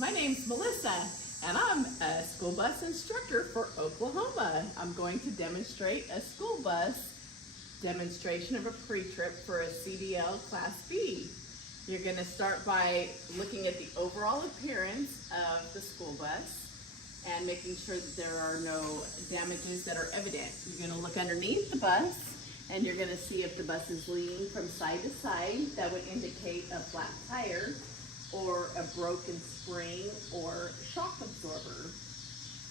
My name's Melissa, and I'm a school bus instructor for Oklahoma. I'm going to demonstrate a school bus demonstration of a pre-trip for a CDL Class B. You're going to start by looking at the overall appearance of the school bus and making sure that there are no damages that are evident. You're going to look underneath the bus and you're going to see if the bus is leaning from side to side. That would indicate a flat tire or a broken spring or shock absorber.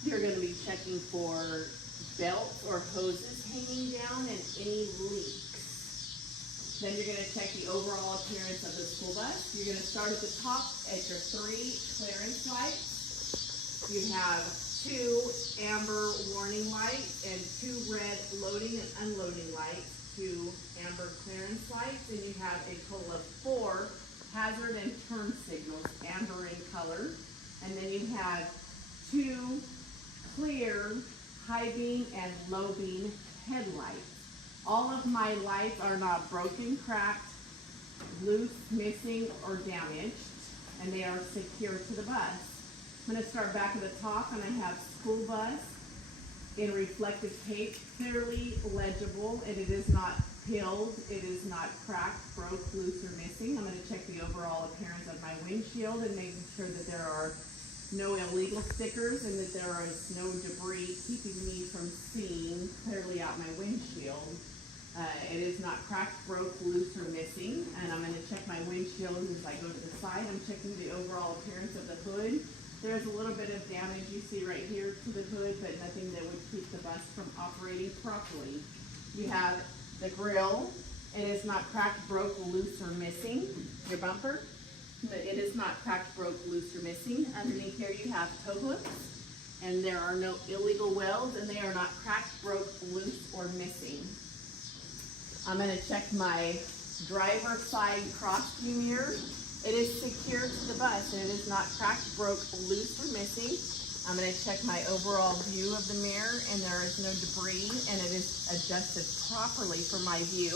You're going to be checking for belts or hoses hanging down and any leaks. Then you're going to check the overall appearance of the school bus. You're going to start at the top at your 3 clearance lights. You have 2 amber warning lights and 2 red loading and unloading lights, 2 amber clearance lights, and you have a total of 4 hazard and turn signals, amber in color. And then you have 2 clear high beam and low beam headlights. All of my lights are not broken, cracked, loose, missing, or damaged, and they are secure to the bus. I'm going to start back at the top, and I have school bus in reflective tape, clearly legible, and it is not peeled, it is not cracked, broke, loose, or missing. I'm going to check the overall appearance of my windshield and making sure that there are no illegal stickers and that there is no debris keeping me from seeing clearly out my windshield. It is not cracked, broke, loose, or missing. And I'm going to check my windshield as I go to the side. I'm checking the overall appearance of the hood. There's a little bit of damage you see right here to the hood, but nothing that would keep the bus from operating properly. You have the grill. It is not cracked, broke, loose, or missing. Your bumper. But it is not cracked, broke, loose, or missing. Underneath here you have tow hooks, and there are no illegal welds, and they are not cracked, broke, loose, or missing. I'm going to check my driver side cross view mirror. It is secure to the bus, and it is not cracked, broke, loose, or missing. I'm going to check my overall view of the mirror, and there is no debris, and it is adjusted properly for my view.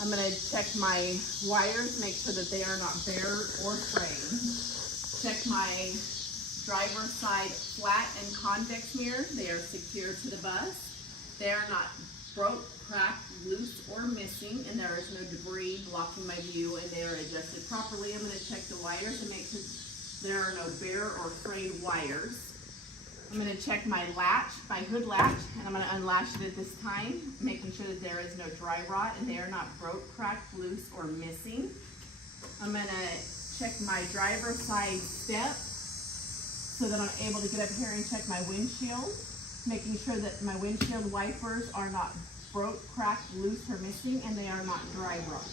I'm going to check my wires, make sure that they are not bare or frayed. Check my driver side flat and convex mirror. They are secure to the bus. They are not broke, cracked, loose, or missing, and there is no debris blocking my view, and they are adjusted properly. I'm going to check the wires and make sure there are no bare or frayed wires. I'm going to check my latch, my hood latch, and I'm going to unlatch it at this time, making sure that there is no dry rot and they are not broke, cracked, loose, or missing. I'm going to check my driver's side step so that I'm able to get up here and check my windshield, making sure that my windshield wipers are not broke, cracked, loose, or missing, and they are not dry rot.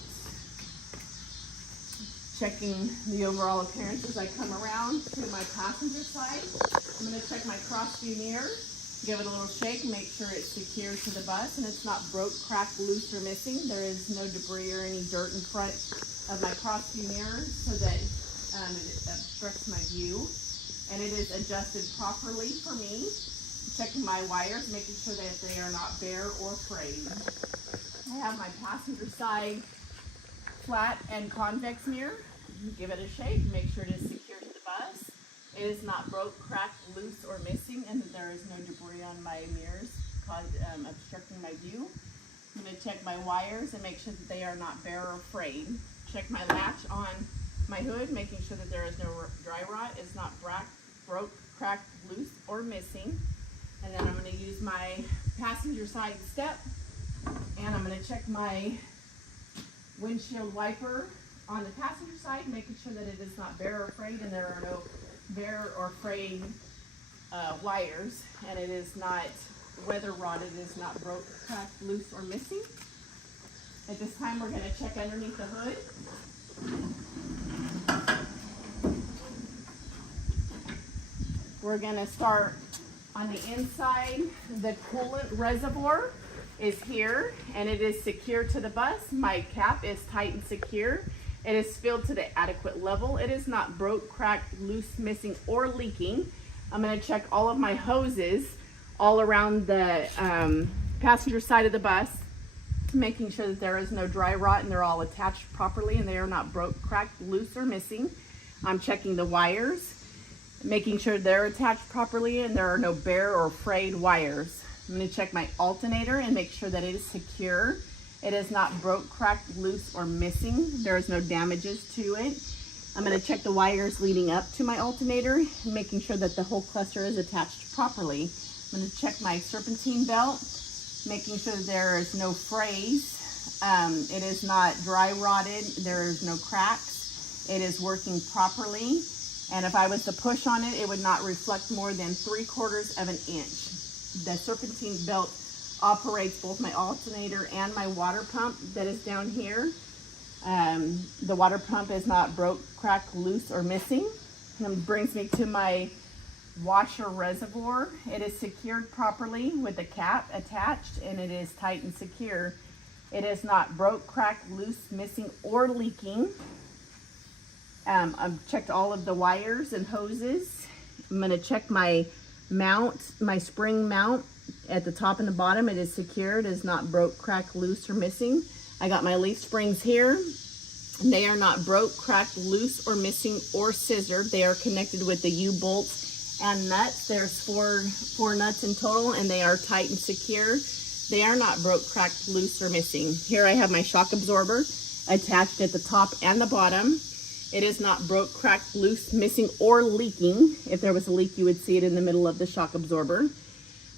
Checking the overall appearance as I come around to my passenger side. I'm going to check my cross view mirror, give it a little shake, make sure it's secure to the bus and it's not broke, cracked, loose, or missing. There is no debris or any dirt in front of my cross view mirror so that it obstructs my view. And it is adjusted properly for me. Checking my wires, making sure that they are not bare or frayed. I have my passenger side flat and convex mirror. Give it a shake, make sure it is secure to the bus. It is not broke, cracked, loose, or missing, and that there is no debris on my mirrors obstructing my view. I'm going to check my wires and make sure that they are not bare or frayed. Check my latch on my hood, making sure that there is no dry rot. It's not broke, cracked, loose, or missing. And then I'm going to use my passenger side step, and I'm going to check my windshield wiper on the passenger side, making sure that it is not bare or frayed and there are no bare or frayed wires, and it is not weather rotted, it is not broke, cracked, loose, or missing. At this time we're going to check underneath the hood. We're going to start on the inside. The coolant reservoir is here and it is secure to the bus. My cap is tight and secure. It is filled to the adequate level. It is not broke, cracked, loose, missing, or leaking. I'm going to check all of my hoses all around the passenger side of the bus, making sure that there is no dry rot and they're all attached properly and they are not broke, cracked, loose, or missing. I'm checking the wires making sure they're attached properly and there are no bare or frayed wires. I'm going to check my alternator and make sure that it is secure. It is not broke, cracked, loose, or missing. There is no damages to it. I'm going to check the wires leading up to my alternator, making sure that the whole cluster is attached properly. I'm going to check my serpentine belt, making sure there is no frays. It is not dry rotted. There is no cracks. It is working properly. And if I was to push on it, it would not reflect more than 3/4 of an inch. The serpentine belt operates both my alternator and my water pump that is down here. The water pump is not broke, cracked, loose, or missing. And brings me to my washer reservoir. It is secured properly with the cap attached, and it is tight and secure. It is not broke, cracked, loose, missing, or leaking. I've checked all of the wires and hoses. I'm going to check my mount, my spring mount at the top and the bottom. It is secured. It is not broke, cracked, loose, or missing. I got my leaf springs here. They are not broke, cracked, loose, or missing, or scissored. They are connected with the U-bolts and nuts. There's four nuts in total, and they are tight and secure. They are not broke, cracked, loose, or missing. Here I have my shock absorber attached at the top and the bottom. It is not broke, cracked, loose, missing, or leaking. If there was a leak, you would see it in the middle of the shock absorber.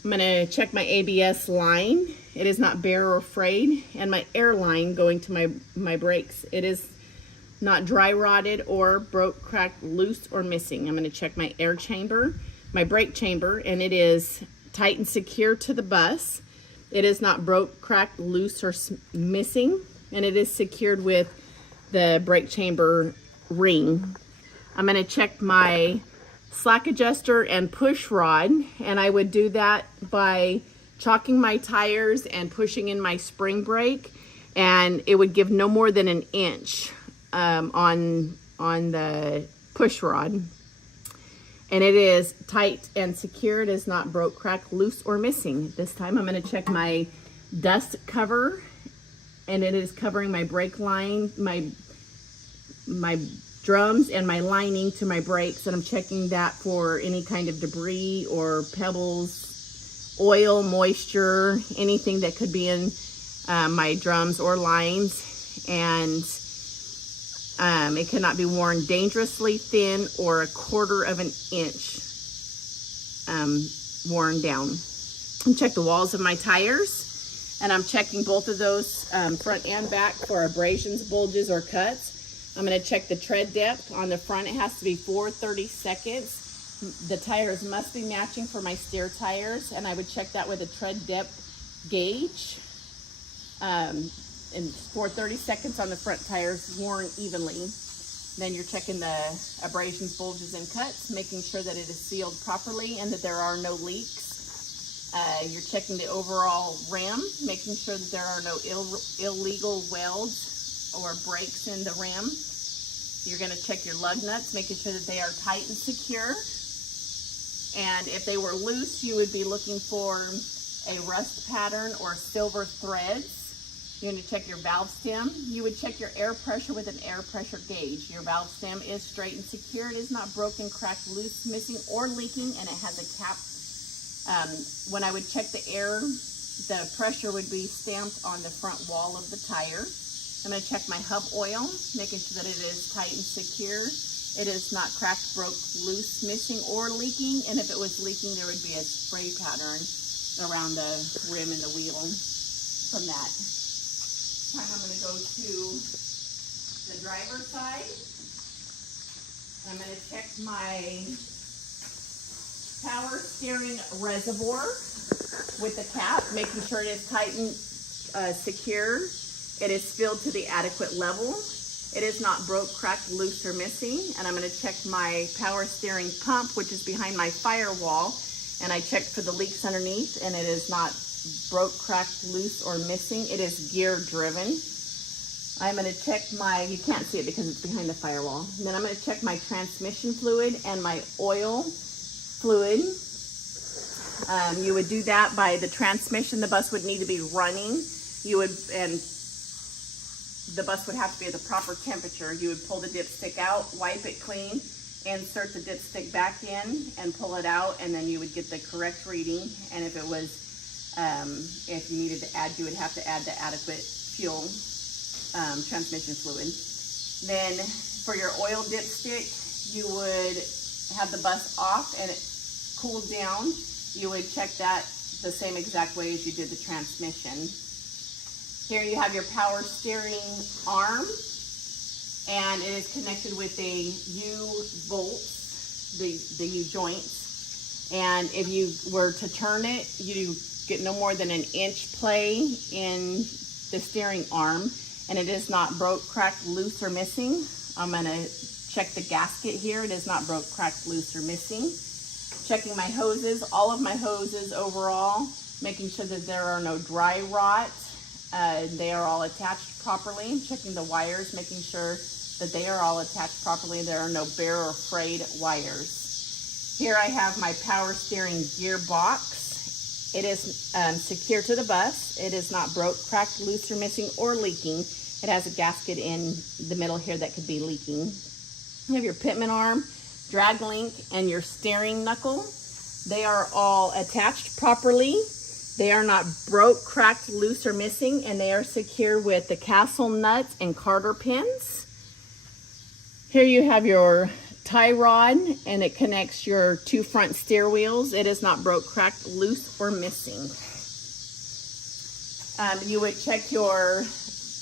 I'm going to check my ABS line. It is not bare or frayed. And my air line going to my brakes. It is not dry rotted or broke, cracked, loose, or missing. I'm going to check my air chamber, my brake chamber, and it is tight and secure to the bus. It is not broke, cracked, loose, or missing. And it is secured with the brake chamber ring. I'm going to check my slack adjuster and push rod, and I would do that by chalking my tires and pushing in my spring brake, and it would give no more than an inch on the push rod. And it is tight and secure. It is not broke, cracked, loose, or missing. This time I'm going to check my dust cover, and it is covering my brake line, my drums, and my lining to my brakes, and I'm checking that for any kind of debris or pebbles, oil, moisture, anything that could be in my drums or lines. And it cannot be worn dangerously thin or 1/4 of an inch worn down. And check the walls of my tires, and I'm checking both of those front and back for abrasions, bulges, or cuts. I'm going to check the tread depth. On the front, it has to be 4/32. The tires must be matching for my steer tires, and I would check that with a tread depth gauge. And 4/32 on the front tires, worn evenly. Then you're checking the abrasions, bulges, and cuts, making sure that it is sealed properly and that there are no leaks. You're checking the overall rim, making sure that there are no illegal welds or breaks in the rim. You're going to check your lug nuts, making sure that they are tight and secure. And if they were loose, you would be looking for a rust pattern or silver threads. You're going to check your valve stem. You would check your air pressure with an air pressure gauge. Your valve stem is straight and secure. It is not broken, cracked, loose, missing, or leaking, and it has a cap. When I would check the air, the pressure would be stamped on the front wall of the tire. I'm going to check my hub oil, making sure that it is tight and secure. It is not cracked, broke, loose, missing, or leaking. And if it was leaking, there would be a spray pattern around the rim and the wheel from that. This time I'm going to go to the driver's side. I'm going to check my power steering reservoir with the cap, making sure it is tight and secure. It is filled to the adequate level. It is not broke, cracked, loose, or missing. And I'm going to check my power steering pump, which is behind my firewall. And I checked for the leaks underneath, and it is not broke, cracked, loose, or missing. It is gear driven. I'm going to check my, you can't see it because it's behind the firewall. And then I'm going to check my transmission fluid and my oil fluid. You would do that by the transmission. The bus would need to be running. And the bus would have to be at the proper temperature. You would pull the dipstick out, wipe it clean, insert the dipstick back in and pull it out, and then you would get the correct reading. And if it was, if you needed to add, you would have to add the adequate fuel, transmission fluid. Then for your oil dipstick, you would have the bus off and it cooled down. You would check that the same exact way as you did the transmission. Here you have your power steering arm, and it is connected with a U-bolt, the U-joints. And if you were to turn it, you get no more than an inch play in the steering arm, and it is not broke, cracked, loose, or missing. I'm gonna check the gasket here. It is not broke, cracked, loose, or missing. Checking my hoses, all of my hoses overall, making sure that there are no dry rot. They are all attached properly. Checking the wires, making sure that they are all attached properly. There are no bare or frayed wires. Here I have my power steering gearbox. It is secure to the bus. It is not broke, cracked, loose, or missing, or leaking. It has a gasket in the middle here that could be leaking. You have your pitman arm, drag link, and your steering knuckle. They are all attached properly. They are not broke, cracked, loose, or missing, and they are secure with the castle nuts and Carter pins. Here you have your tie rod, and it connects your two front steer wheels. It is not broke, cracked, loose, or missing. You would check your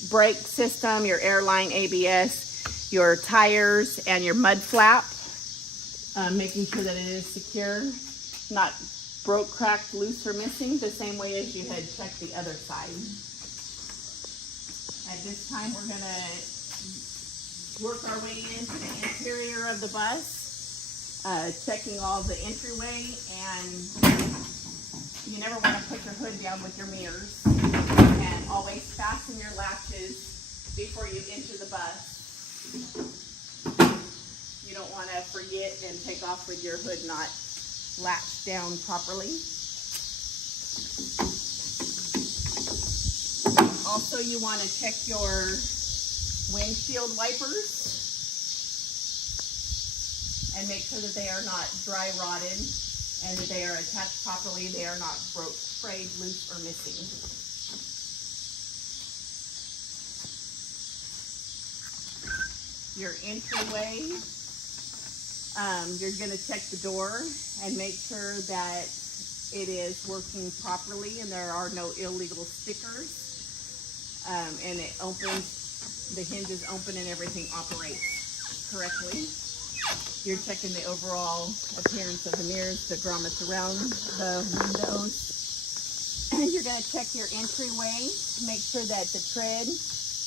brake system, your airline ABS, your tires, and your mud flap, making sure that it is secure, not broke, cracked, loose, or missing, the same way as you had checked the other side. At this time, we're gonna work our way into the interior of the bus, checking all the entryway, and you never wanna put your hood down with your mirrors, and always fasten your latches before you enter the bus. You don't want to forget and take off with your hood not latched down properly. Also, you want to check your windshield wipers and make sure that they are not dry rotted and that they are attached properly. They are not broke, frayed, loose, or missing. Your entryway, you're going to check the door and make sure that it is working properly and there are no illegal stickers, and it opens, the hinges open and everything operates correctly. You're checking the overall appearance of the mirrors, the grommets around the windows. And you're going to check your entryway, make sure that the tread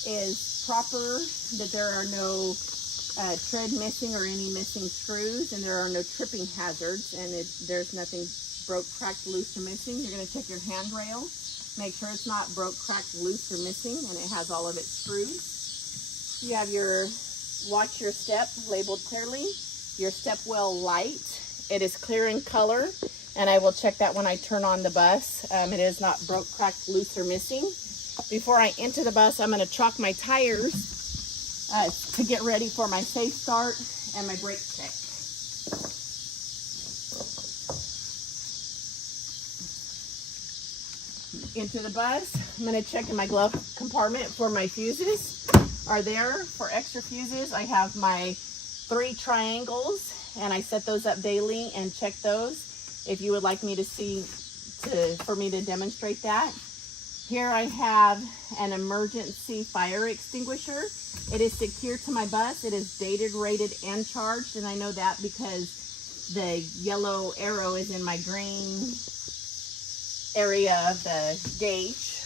is proper, that there are no tread missing or any missing screws, and there are no tripping hazards, and there's nothing broke, cracked, loose, or missing. You're going to check your handrail, make sure it's not broke, cracked, loose, or missing, and it has all of its screws. You have your watch your step labeled clearly, your step well light. It is clear in color, and I will check that when I turn on the bus. It is not broke, cracked, loose, or missing. Before I enter the bus, I'm going to chalk my tires to get ready for my safe start and my brake check. Into the bus, I'm going to check in my glove compartment for my fuses. Are there for extra fuses? I have my 3 triangles, and I set those up daily and check those. If you would like me to see, for me to demonstrate that. Here I have an emergency fire extinguisher. It is secure to my bus. It is dated, rated, and charged, and I know that because the yellow arrow is in my green area of the gauge.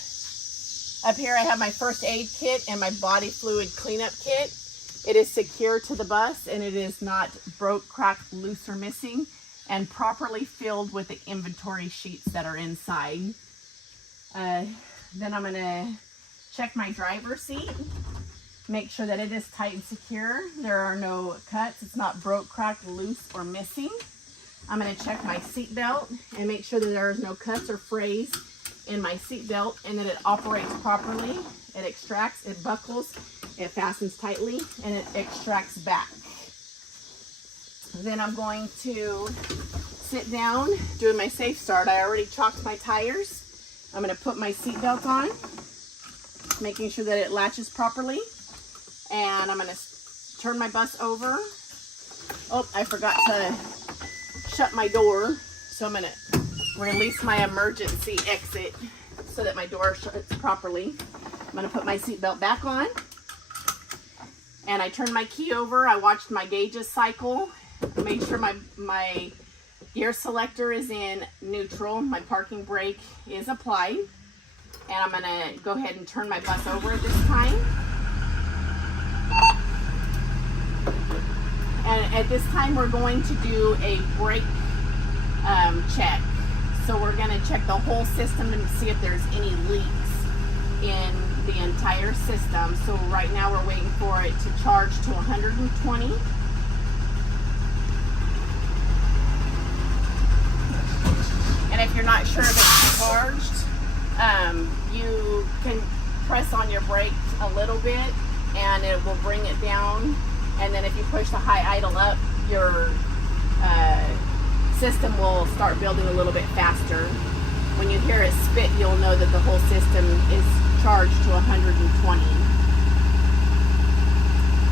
Up here I have my first aid kit and my body fluid cleanup kit. It is secure to the bus, and it is not broke, cracked, loose, or missing, and properly filled with the inventory sheets that are inside. Then I'm going to check my driver's seat, make sure that it is tight and secure. There are no cuts. It's not broke, cracked, loose, or missing. I'm going to check my seat belt and make sure that there is no cuts or frays in my seat belt and that it operates properly. It extracts, it buckles, it fastens tightly, and it extracts back. Then I'm going to sit down, doing my safe start. I already chalked my tires. I'm going to put my seatbelt on, making sure that it latches properly. And I'm going to turn my bus over. Oh, I forgot to shut my door. So I'm going to release my emergency exit so that my door shuts properly. I'm going to put my seatbelt back on. And I turned my key over. I watched my gauges cycle. I made sure my gear selector is in neutral. My parking brake is applied. And I'm going to go ahead and turn my bus over at this time. And at this time, we're going to do a brake check. So we're going to check the whole system and see if there's any leaks in the entire system. So right now we're waiting for it to charge to 120. And if you're not sure if it's charged, you can press on your brakes a little bit and it will bring it down. And then if you push the high idle up, your system will start building a little bit faster. When you hear it spit, you'll know that the whole system is charged to 120.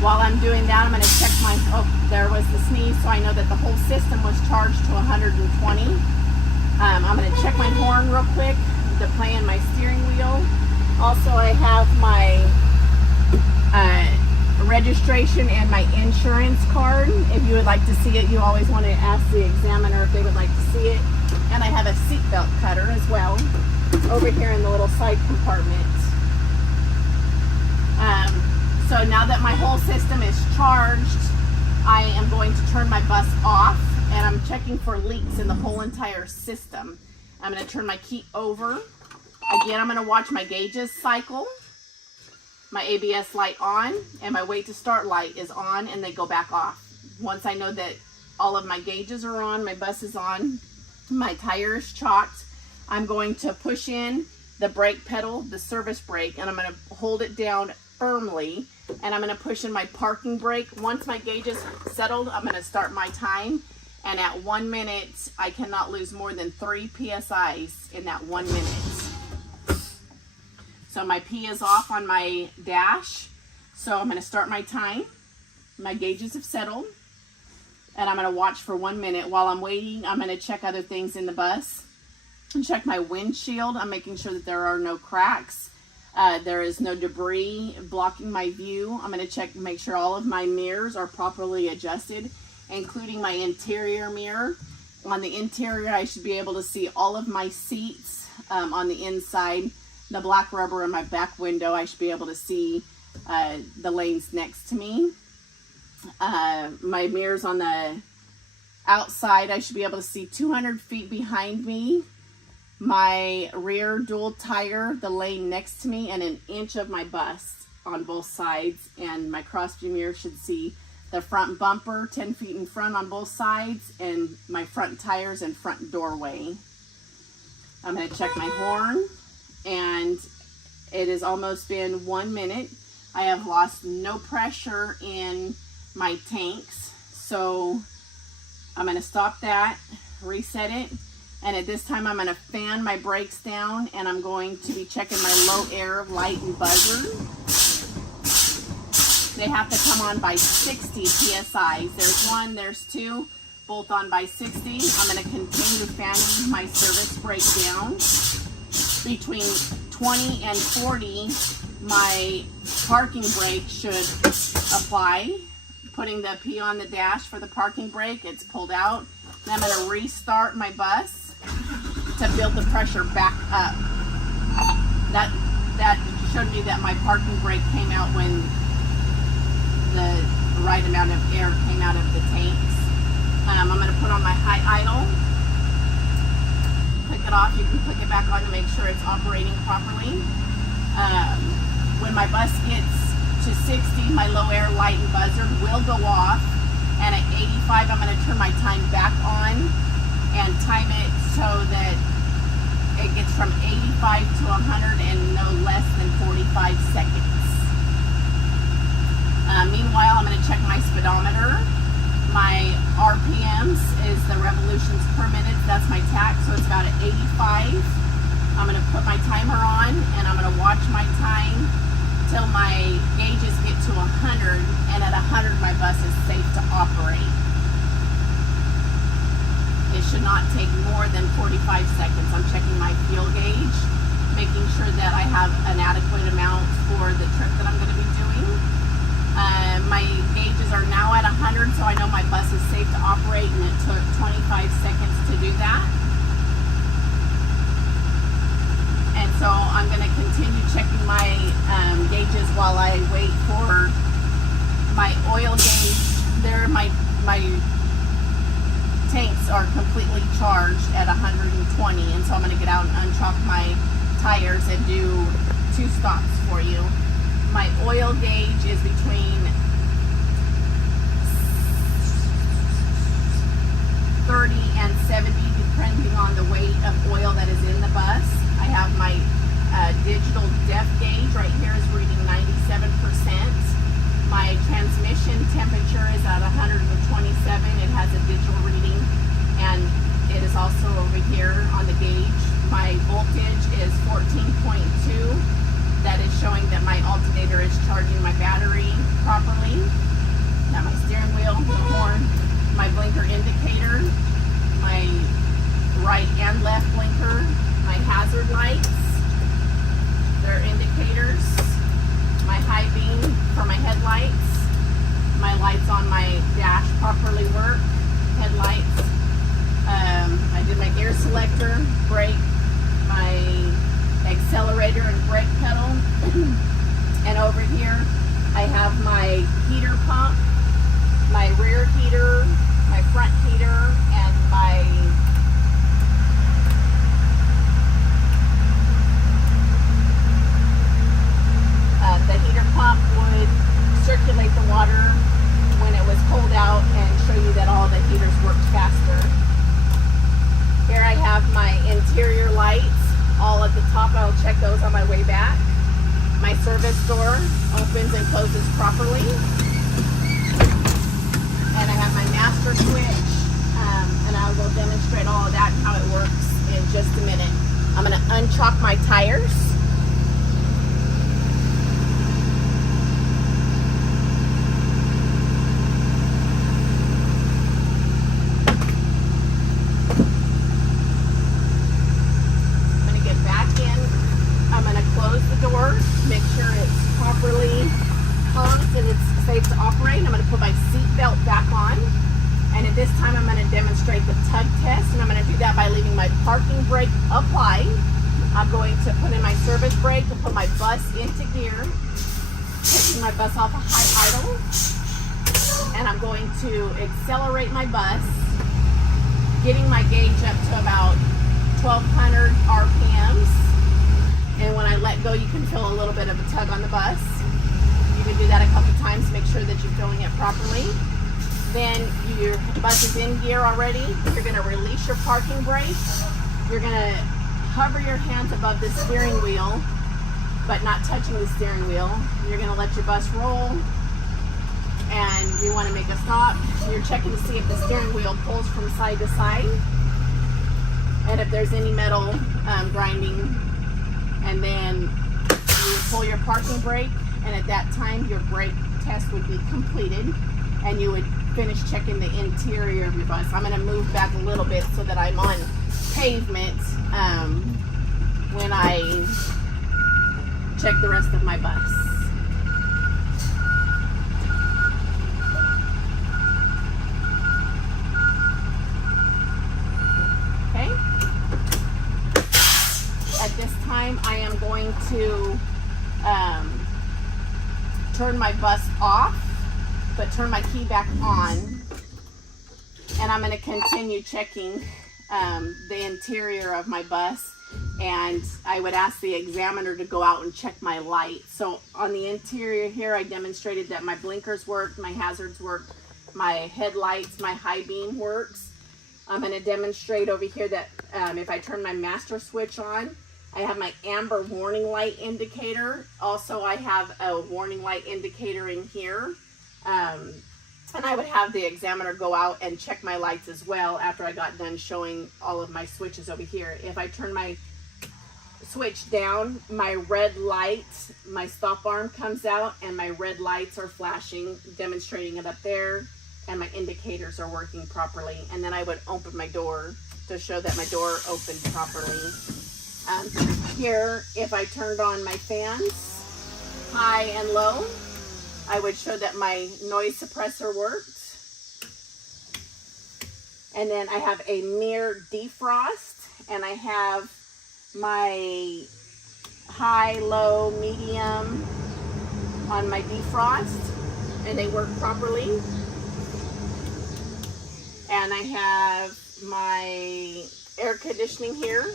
While I'm doing that, I'm going to check my, oh, there was the sneeze, so I know that the whole system was charged to 120. I'm going to check my horn real quick to play in my steering wheel. Also, I have my registration and my insurance card. If you would like to see it, you always want to ask the examiner if they would like to see it. And I have a seatbelt cutter as well over here in the little side compartment. So now that my whole system is charged, I am going to turn my bus off and I'm checking for leaks in the whole entire system. I'm going to turn my key over. Again, I'm going to watch my gauges cycle. My ABS light on and my wait to start light is on and they go back off. Once I know that all of my gauges are on, my bus is on, my tire is chalked, I'm going to push in the brake pedal, the service brake, and I'm going to hold it down firmly and I'm going to push in my parking brake. Once my gauge is settled, I'm going to start my time, and at 1 minute I cannot lose more than 3 psi's in that 1 minute. So my P is off on my dash. So I'm going to start my time. My gauges have settled. And I'm going to watch for 1 minute. While I'm waiting, I'm going to check other things in the bus. And check my windshield. I'm making sure that there are no cracks. There is no debris blocking my view. I'm going to check, make sure all of my mirrors are properly adjusted, including my interior mirror. On the interior, I should be able to see all of my seats on the inside. The black rubber in my back window, I should be able to see the lanes next to me. My mirrors on the outside, I should be able to see 200 feet behind me. My rear dual tire, the lane next to me, and 1 inch of my bus on both sides. And my cross view mirror should see the front bumper 10 feet in front on both sides and my front tires and front doorway. I'm going to check my horn. And it has almost been 1 minute. I have lost no pressure in my tanks. So I'm going to stop that, reset it. And at this time, I'm going to fan my brakes down and I'm going to be checking my low air light and buzzer. They have to come on by 60 psi's. There's 1, there's 2, both on by 60. I'm going to continue fanning my service brake down. Between 20 and 40, my parking brake should apply. Putting the P on the dash for the parking brake, it's pulled out. Then I'm going to restart my bus to build the pressure back up. That showed me that my parking brake came out when the right amount of air came out of the tanks. I'm going to put on my high idle. Click it off. You can click it back on to make sure it's operating properly. When my bus gets to 60, my low air light and buzzer will go off. And at 85, I'm going to turn my time back on and time it so that it gets from 85 to 100 in no less than 45 seconds. Meanwhile, I'm going to check my speedometer. My RPMs is the revolutions per minute. That's my tach, so it's about at 85. I'm going to put my timer on, and I'm going to watch my time till my gauges get to 100, and at 100 my bus is safe to operate. It should not take more than 45 seconds. I'm checking my fuel gauge, making sure that I have an adequate amount for the trip that I'm going to be doing. My gauges are now at 100, so I know my bus is safe to operate, and it took 25 seconds to do that. And so I'm going to continue checking my gauges while I wait for my oil gauge. There, my tanks are completely charged at 120, and so I'm going to get out and unchock my tires and do 2 stops for you. My oil gauge is between 30 and 70, depending on the weight of oil that is in the bus. I have my digital depth gauge right here is reading 97%. My transmission temperature is at 127. It has a digital reading, and it is also over here on the gauge. My voltage is 14.2. That is showing that my alternator is charging my battery properly. Now my steering wheel, the horn, my blinker indicator, my right and left blinker, my hazard lights, they're indicators, my high beam for my headlights, my lights on my dash properly work, headlights. I did my gear selector, brake, my accelerator and brake pedal. And over here I have my heater pump, my rear heater, my front heater, and my the heater pump would circulate the water when it was cold out and show you that all the heaters worked faster. Here I have my interior lights all at the top. I'll check those on my way back. My service door opens and closes properly. And I have my master switch, and I will demonstrate all of that and how it works in just a minute. I'm going to unchock my tires. Make sure it's properly closed and it's safe to operate. I'm going to put my seat belt back on, and at this time I'm going to demonstrate the tug test, and I'm going to do that by leaving my parking brake applied. I'm going to put in my service brake to put my bus into gear, taking my bus off a high idle, and I'm going to accelerate my bus, getting my gauge up to about 1200 RPMs. And when I let go, you can feel a little bit of a tug on the bus. You can do that a couple times to make sure that you're filling it properly. Then your bus is in gear already. You're going to release your parking brake. You're going to hover your hands above the steering wheel, but not touching the steering wheel. You're going to let your bus roll, and you want to make a stop. You're checking to see if the steering wheel pulls from side to side, and if there's any metal grinding. And then you would pull your parking brake, and at that time your brake test would be completed, and you would finish checking the interior of your bus. I'm going to move back a little bit so that I'm on pavement when I check the rest of my bus. At this time, I am going to turn my bus off, but turn my key back on, and I'm going to continue checking the interior of my bus, and I would ask the examiner to go out and check my lights. So on the interior here, I demonstrated that my blinkers worked, my hazards worked, my headlights, my high beam works. I'm going to demonstrate over here that if I turn my master switch on, I have my amber warning light indicator. Also, I have a warning light indicator in here. And I would have the examiner go out and check my lights as well after I got done showing all of my switches over here. If I turn my switch down, my red light, my stop arm comes out and my red lights are flashing, demonstrating it up there, and my indicators are working properly. And then I would open my door to show that my door opened properly. Here, if I turned on my fans, high and low, I would show that my noise suppressor worked. And then I have a mirror defrost, and I have my high, low, medium on my defrost, and they work properly. And I have my air conditioning here,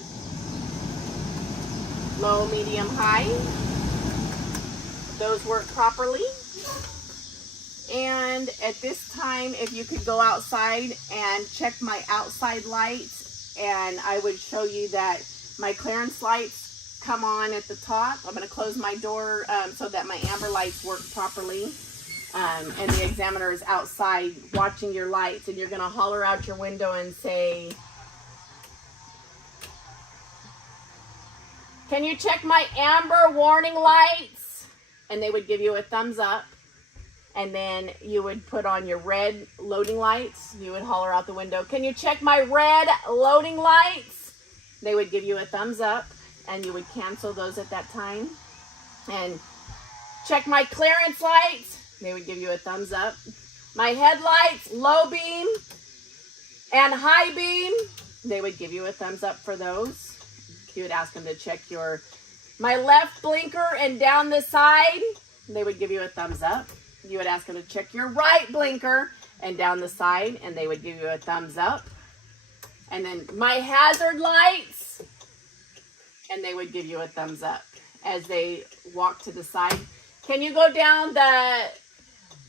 low, medium, high. Those work properly. And at this time, if you could go outside and check my outside lights, and I would show you that my clearance lights come on at the top. I'm going to close my door so that my amber lights work properly. And the examiner is outside watching your lights, and you're going to holler out your window and say, "Can you check my amber warning lights?" And they would give you a thumbs up. And then you would put on your red loading lights. You would holler out the window, "Can you check my red loading lights?" They would give you a thumbs up, and you would cancel those at that time. And check my clearance lights. They would give you a thumbs up. My headlights, low beam and high beam, they would give you a thumbs up for those. You would ask them to check my left blinker and down the side. They would give you a thumbs up. You would ask them to check your right blinker and down the side, and they would give you a thumbs up. And then my hazard lights, and they would give you a thumbs up as they walk to the side. "Can you go down the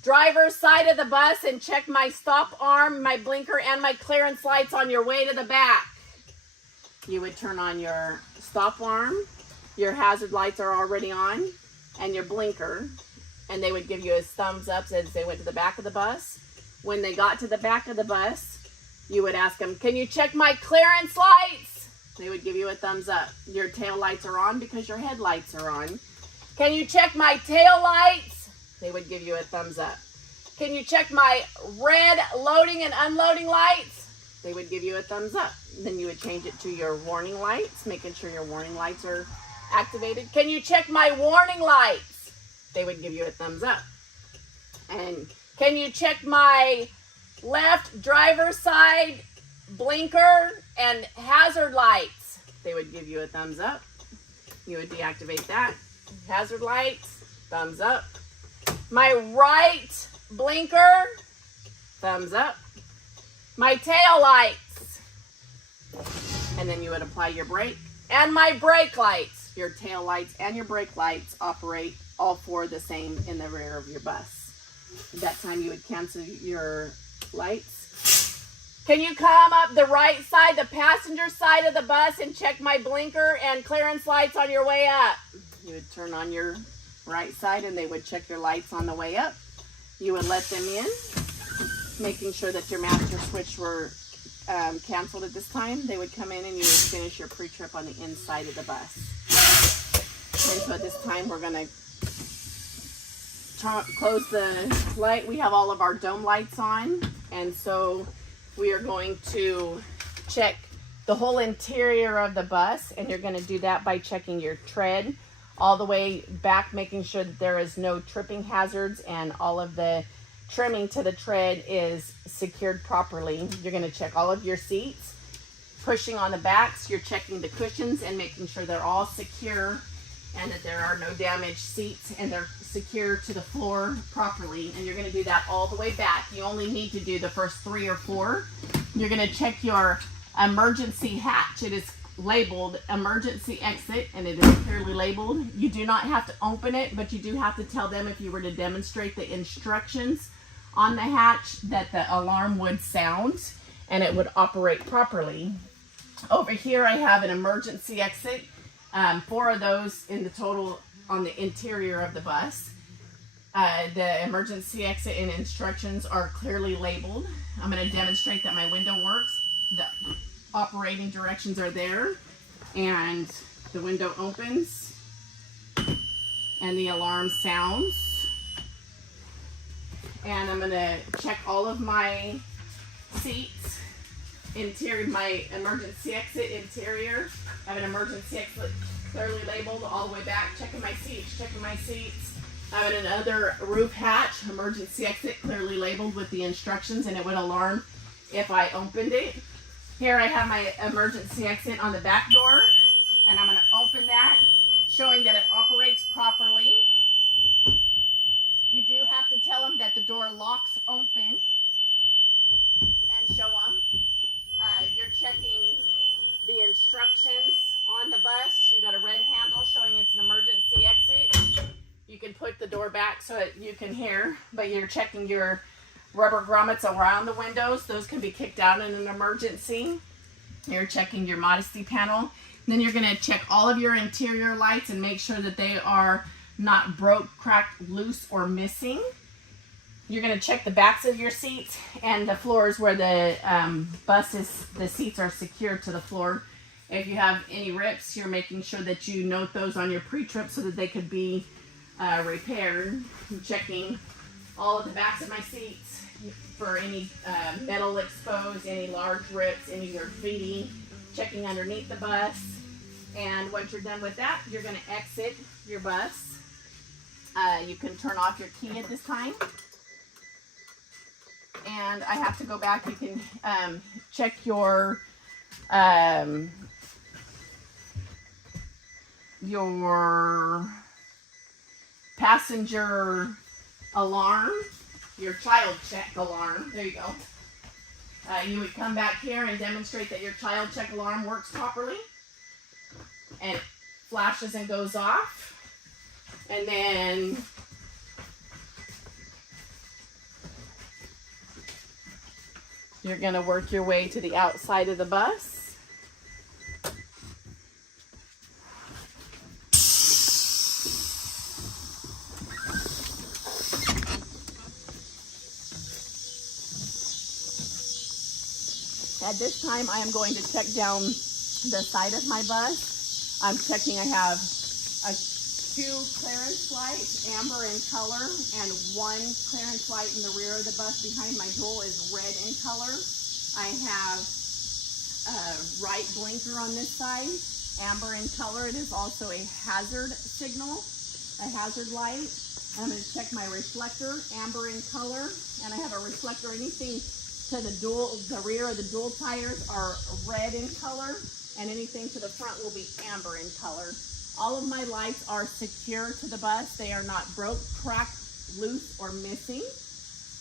driver's side of the bus and check my stop arm, my blinker, and my clearance lights on your way to the back?" You would turn on your stop arm, your hazard lights are already on, and your blinker, and they would give you a thumbs up as they went to the back of the bus. When they got to the back of the bus, you would ask them, "Can you check my clearance lights?" They would give you a thumbs up. Your tail lights are on because your headlights are on. "Can you check my tail lights?" They would give you a thumbs up. "Can you check my red loading and unloading lights?" They would give you a thumbs up. Then you would change it to your warning lights, making sure your warning lights are activated. "Can you check my warning lights?" They would give you a thumbs up. And "Can you check my left driver's side blinker and hazard lights?" They would give you a thumbs up. You would deactivate that. Hazard lights, thumbs up. "My right blinker," thumbs up. "My tail lights." And then you would apply your brake. "And my brake lights." Your tail lights and your brake lights operate all four the same in the rear of your bus. At that time you would cancel your lights. "Can you come up the right side, the passenger side of the bus, and check my blinker and clearance lights on your way up?" You would turn on your right side, and they would check your lights on the way up. You would let them in, making sure that your master switch were canceled at this time. They would come in, and you would finish your pre-trip on the inside of the bus. And so at this time, we're going to close the light. We have all of our dome lights on, and so we are going to check the whole interior of the bus, and you're going to do that by checking your tread all the way back, making sure that there is no tripping hazards and all of the trimming to the tread is secured properly. You're going to check all of your seats, pushing on the backs. You're checking the cushions and making sure they're all secure and that there are no damaged seats and they're secure to the floor properly. And you're going to do that all the way back. You only need to do the first 3 or 4. You're going to check your emergency hatch. It is labeled emergency exit, and it is clearly labeled. You do not have to open it, but you do have to tell them, if you were to demonstrate the instructions on the hatch, that the alarm would sound and it would operate properly. Over here I have an emergency exit, 4 of those in the total on the interior of the bus. The emergency exit and instructions are clearly labeled. I'm going to demonstrate that my window works. The operating directions are there, and the window opens, and the alarm sounds. And I'm going to check all of my seats, interior, my emergency exit interior. I have an emergency exit clearly labeled all the way back. Checking my seats. I have another roof hatch, emergency exit, clearly labeled with the instructions, and it would alarm if I opened it. Here I have my emergency exit on the back door, and I'm going to open that, showing that it operates properly. You do have to tell them that the door locks open and show them. You're checking the instructions on the bus. You got a red handle showing it's an emergency exit. You can put the door back so that you can hear, but you're checking your rubber grommets around the windows. Those can be kicked out in an emergency. You're checking your modesty panel. Then you're going to check all of your interior lights and make sure that they are not broke, cracked, loose, or missing. You're going to check the backs of your seats and the floors where the the seats are secured to the floor. If you have any rips, you're making sure that you note those on your pre-trip so that they could be repaired. I'm checking all of the backs of my seats for any metal exposed, any large rips, any graffiti. Checking underneath the bus. And once you're done with that, you're going to exit your bus. You can turn off your key at this time. And I have to go back. You can check your passenger alarm, your child check alarm. There you go. You would come back here and demonstrate that your child check alarm works properly. And it flashes and goes off. And then you're going to work your way to the outside of the bus. At this time, I am going to check down the side of my bus. I'm checking, I have two clearance lights, amber in color, and one clearance light in the rear of the bus behind my dual is red in color. I have a right blinker on this side, amber in color. It is also a hazard signal, a hazard light. And I'm going to check my reflector, amber in color, and I have a reflector. Anything to the rear of the dual tires are red in color, and anything to the front will be amber in color. All of my lights are secure to the bus. They are not broke, cracked, loose, or missing.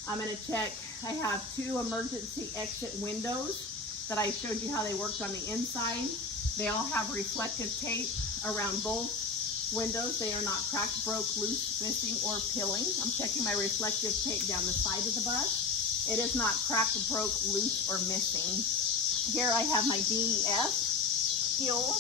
I'm going to check. I have two emergency exit windows that I showed you how they worked on the inside. They all have reflective tape around both windows. They are not cracked, broke, loose, missing, or pilling. I'm checking my reflective tape down the side of the bus. It is not cracked, broke, loose, or missing. Here I have my DEF fuel.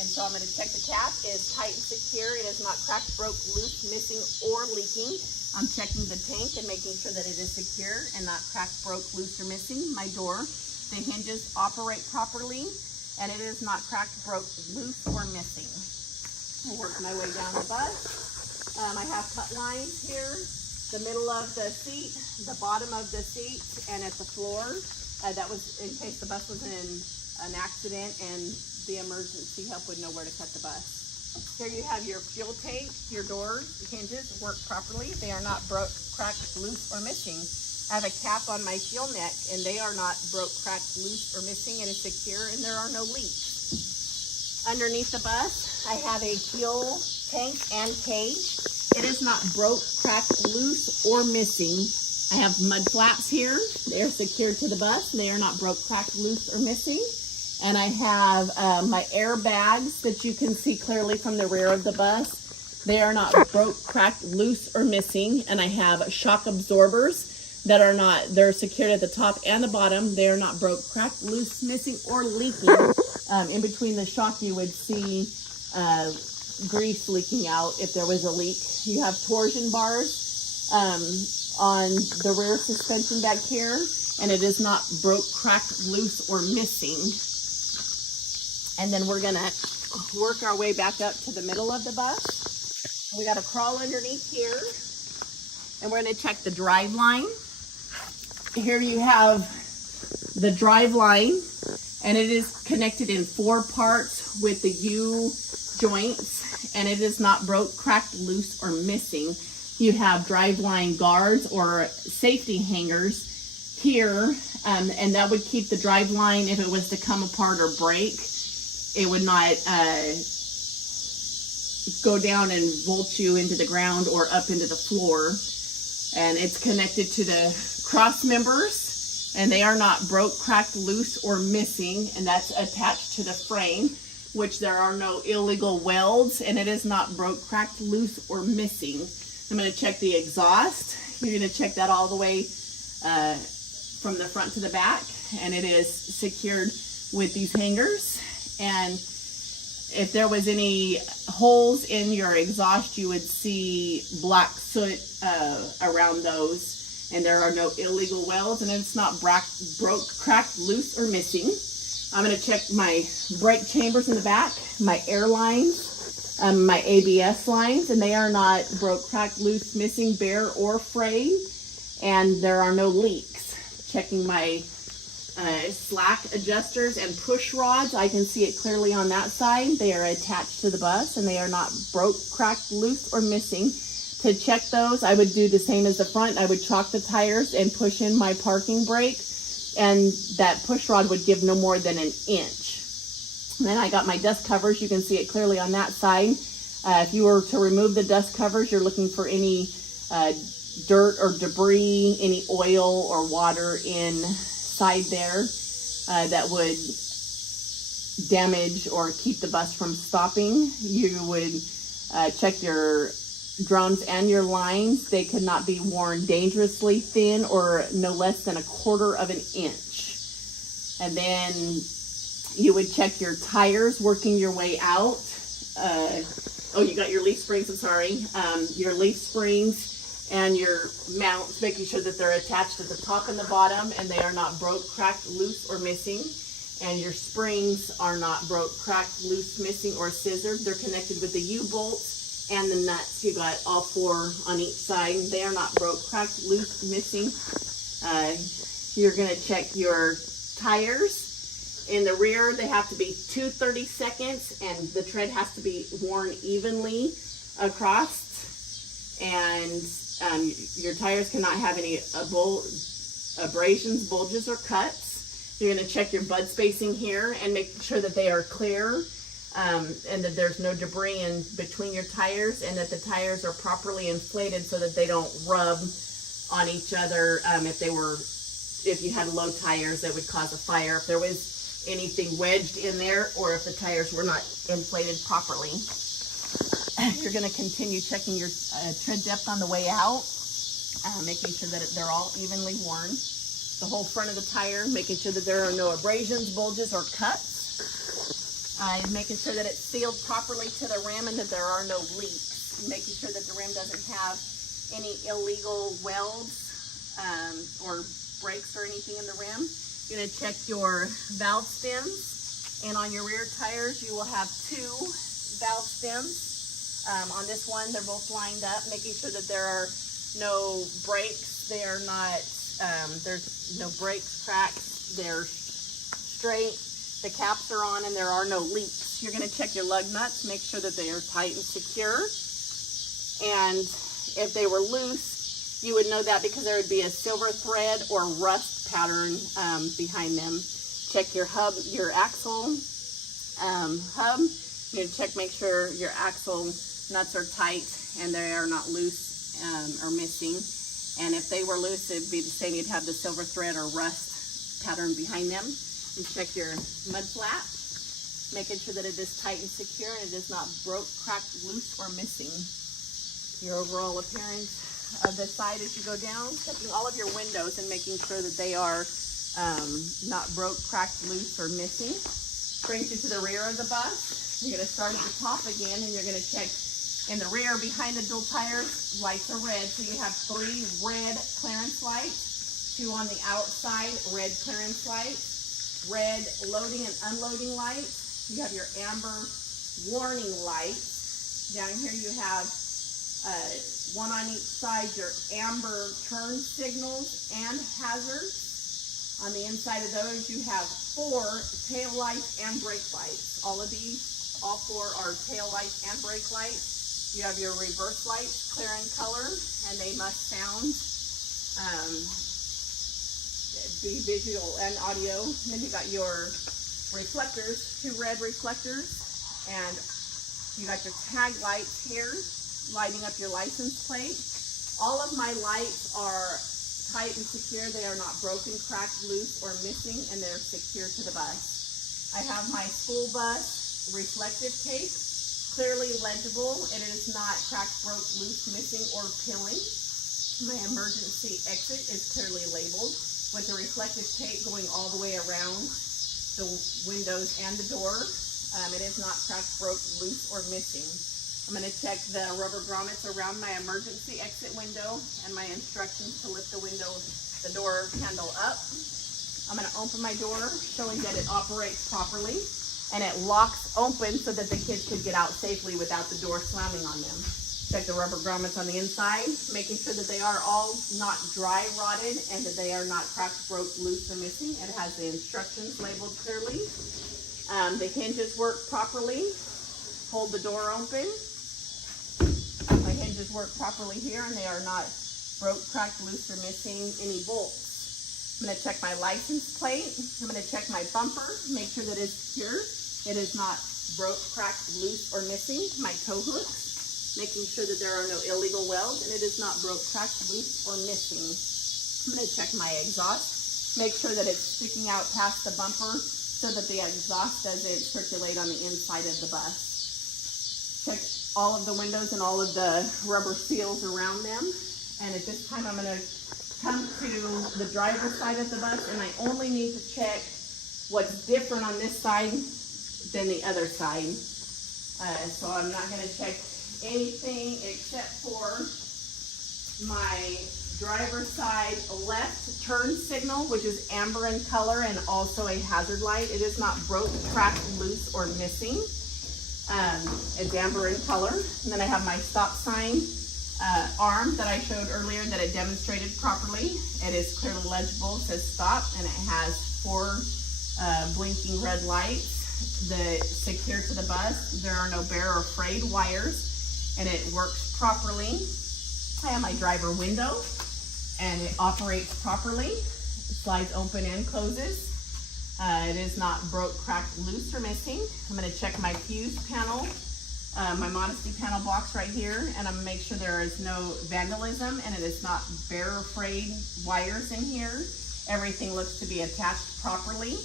And so I'm going to check the cap. It is tight and secure. It is not cracked, broke, loose, missing, or leaking. I'm checking the tank and making sure that it is secure and not cracked, broke, loose, or missing. My door, the hinges operate properly, and it is not cracked, broke, loose, or missing. I'll work my way down the bus. I have cut lines here. The middle of the seat, the bottom of the seat, and at the floor. That was in case the bus was in an accident and the emergency help would know where to cut the bus. Here you have your fuel tank. Your doors, hinges work properly. They are not broke, cracked, loose, or missing. I have a cap on my fuel neck, and they are not broke, cracked, loose, or missing. It is secure, and there are no leaks. Underneath the bus, I have a fuel tank and cage. It is not broke, cracked, loose, or missing. I have mud flaps here. They are secured to the bus. They are not broke, cracked, loose, or missing. And I have my airbags that you can see clearly from the rear of the bus. They are not broke, cracked, loose, or missing. And I have shock absorbers that are not, they're secured at the top and the bottom. They are not broke, cracked, loose, missing, or leaking. In between the shock, you would see grease leaking out if there was a leak. You have torsion bars on the rear suspension back here, and it is not broke, cracked, loose, or missing. And then we're gonna work our way back up to the middle of the bus. We gotta crawl underneath here, and we're gonna check the drive line. Here you have the drive line, and it is connected in 4 parts with the U joints, and it is not broke, cracked, loose, or missing. You have drive line guards or safety hangers here, and that would keep the drive line, if it was to come apart or break, it would not go down and bolt you into the ground or up into the floor. And it's connected to the cross members, and they are not broke, cracked, loose, or missing, and that's attached to the frame, which there are no illegal welds, and it is not broke, cracked, loose, or missing. I'm going to check the exhaust. You're going to check that all the way from the front to the back, and it is secured with these hangers. And if there was any holes in your exhaust, you would see black soot around those, and there are no illegal welds, and it's not broke, cracked, loose, or missing. I'm going to check my brake chambers in the back, my air lines, my ABS lines, and they are not broke, cracked, loose, missing, bare, or frayed, and there are no leaks. Checking my slack adjusters and push rods, I can see it clearly on that side. They are attached to the bus, and they are not broke, cracked, loose, or missing. To check those, I would do the same as the front. I would chalk the tires and push in my parking brake, and that push rod would give no more than an inch. And then I got my dust covers. You can see it clearly on that side. If you were to remove the dust covers, you're looking for any dirt or debris, any oil or water inside there that would damage or keep the bus from stopping. You would check your drums and your lines. They could not be worn dangerously thin or no less than 1/4 of an inch. And then you would check your tires working your way out. Oh, you got your leaf springs, I'm sorry. Your leaf springs and your mounts, making sure that they're attached at the top and the bottom, and they are not broke, cracked, loose, or missing. And your springs are not broke, cracked, loose, missing, or scissored. They're connected with the U-bolts and the nuts. You got all 4 on each side. They are not broke, cracked, loose, missing. You're gonna check your tires. In the rear, they have to be 2 30-seconds, and the tread has to be worn evenly across. And your tires cannot have any abrasions, bulges, or cuts. You're going to check your bud spacing here and make sure that they are clear, and that there's no debris in between your tires, and that the tires are properly inflated so that they don't rub on each other. If you had low tires, that would cause a fire if there was anything wedged in there, or if the tires were not inflated properly. You're going to continue checking your tread depth on the way out, making sure that they're all evenly worn. The whole front of the tire, making sure that there are no abrasions, bulges, or cuts. Making sure that it's sealed properly to the rim and that there are no leaks. Making sure that the rim doesn't have any illegal welds or breaks or anything in the rim. You're going to check your valve stems, and on your rear tires you will have 2 valve stems. On this one, they're both lined up, making sure that there are no breaks. They are not, there's no breaks, cracks, they're straight, the caps are on, and there are no leaks. You're going to check your lug nuts, make sure that they are tight and secure. And if they were loose, you would know that because there would be a silver thread or rust pattern behind them. Check your hub, your axle hub. You need to check, make sure your axle nuts are tight and they are not loose or missing. And if they were loose, it'd be the same. You'd have the silver thread or rust pattern behind them. And check your mud flap, making sure that it is tight and secure and it is not broke, cracked, loose, or missing. Your overall appearance of the side as you go down, checking all of your windows and making sure that they are not broke, cracked, loose, or missing. Brings you to the rear of the bus. You're going to start at the top again, and you're going to check in the rear behind the dual tires, lights are red. So you have 3 red clearance lights, 2 on the outside, red clearance lights, red loading and unloading lights. You have your amber warning lights. Down here you have 1 on each side, your amber turn signals and hazards. On the inside of those, you have 4 tail lights and brake lights. All 4 are tail lights and brake lights. You have your reverse lights, clear in color, and they must sound, be visual and audio. And then you got your reflectors, 2 red reflectors, and you got your tag lights here, lighting up your license plate. All of my lights are tight and secure. They are not broken, cracked, loose, or missing, and they're secure to the bus. I have my school bus reflective tape, clearly legible. It is not cracked, broke, loose, missing, or peeling. My emergency exit is clearly labeled with the reflective tape going all the way around the windows and the door. It is not cracked, broke, loose, or missing. I'm going to check the rubber grommets around my emergency exit window and my instructions to lift the door handle up. I'm going to open my door, showing that it operates properly, and it locks open so that the kids could get out safely without the door slamming on them. Check the rubber grommets on the inside, making sure that they are all not dry rotted and that they are not cracked, broke, loose, or missing. It has the instructions labeled clearly. The hinges work properly. Hold the door open. My hinges work properly here, and they are not broke, cracked, loose, or missing any bolts. I'm going to check my license plate. I'm going to check my bumper, make sure that it's secure. It is not broke, cracked, loose, or missing. My tow hooks, making sure that there are no illegal welds, and it is not broke, cracked, loose, or missing. I'm going to check my exhaust, make sure that it's sticking out past the bumper so that the exhaust doesn't circulate on the inside of the bus. Check all of the windows and all of the rubber seals around them. And at this time, I'm going to come to the driver's side of the bus, and I only need to check what's different on this side than the other side. So I'm not going to check anything except for my driver's side left turn signal, which is amber in color and also a hazard light. It is not broke, cracked, loose, or missing. It's amber in color. And then I have my stop sign arm that I showed earlier that it demonstrated properly. It is clearly legible, it says stop, and it has 4 blinking red lights that secure to the bus. There are no bare or frayed wires, and it works properly. I have my driver window, and it operates properly. It slides open and closes. It is not broke, cracked, loose, or missing. I'm going to check my fuse panel, my modesty panel box right here, and I'm going to make sure there is no vandalism and it is not bare or frayed wires in here. Everything looks to be attached properly.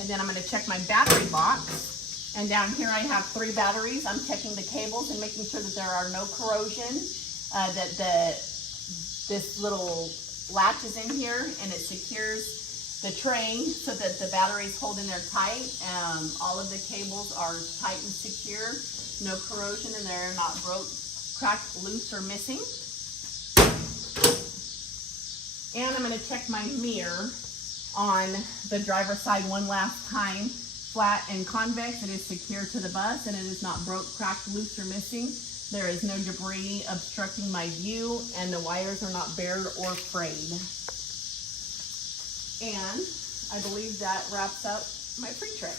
And then I'm going to check my battery box. And down here I have 3 batteries. I'm checking the cables and making sure that there are no corrosion, that this little latch is in here and it secures the tray so that the batteries hold in there tight. All of the cables are tight and secure, no corrosion, and they're not broke, cracked, loose, or missing. And I'm going to check my mirror on the driver's side one last time. Flat and convex, it is secure to the bus, and it is not broke, cracked, loose, or missing. There is no debris obstructing my view, and the wires are not bare or frayed. And I believe that wraps up my pre-trip.